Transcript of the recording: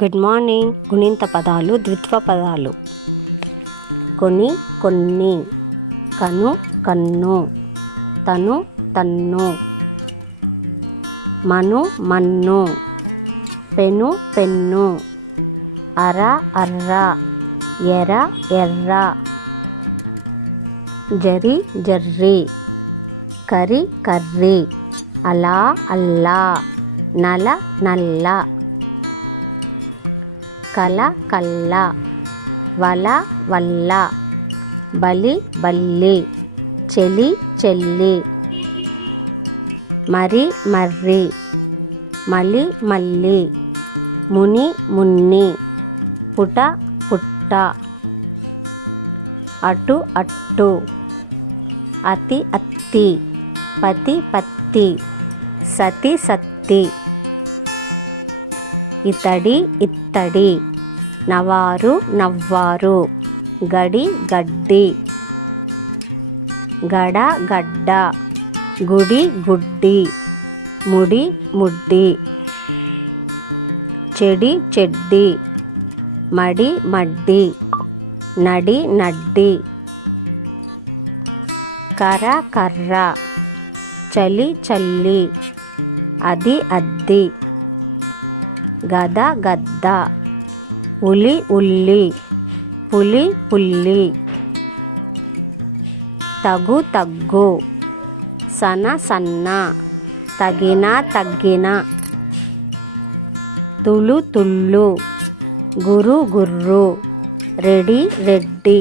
Good morning. గుణింత పదాలు, ద్విత్వ పదాలు. కొని, కొన్ని, కను, కన్ను, తను, తన్ను, మను, మన్ను, పెను, పెన్ను, అర, అర్ర, ఎర, ఎర్ర, జరి, జర్రి, కరి, కర్రి, అలా, అల్లా, నల, నల్ల, కల, కల్ల, వల, వల్ల, బలి, బల్లి, చెలి, చెల్లి, మరి, మర్రి, మలి, మల్లి, ముని, మున్ని, పుట, పుట్ట, అటు, అట్టు, అతి, అత్తి, పతి, పత్తి, సతి, సత్తి, ఇతడి, ఇత్తడి, నవారు, నవ్వారు, గడి, గడ్డి, గడ, గడ్డ, గుడి, గుడ్డి, ముడి, ముడ్డి, చెడి, చెడ్డి, మడి, మడ్డి, నడి, నడ్డి, కర, కర్ర, చలి, చల్లి, అది, అద్ది, గద, గద్ద, ఉలి, ఉల్లి, పులి, పుల్లి, తగు, తగ్గు, సన, సన్న, తగిన, తగ్గిన, తులు, తుళ్ళు, గురు, గుర్రు, రెడి, రెడ్డి.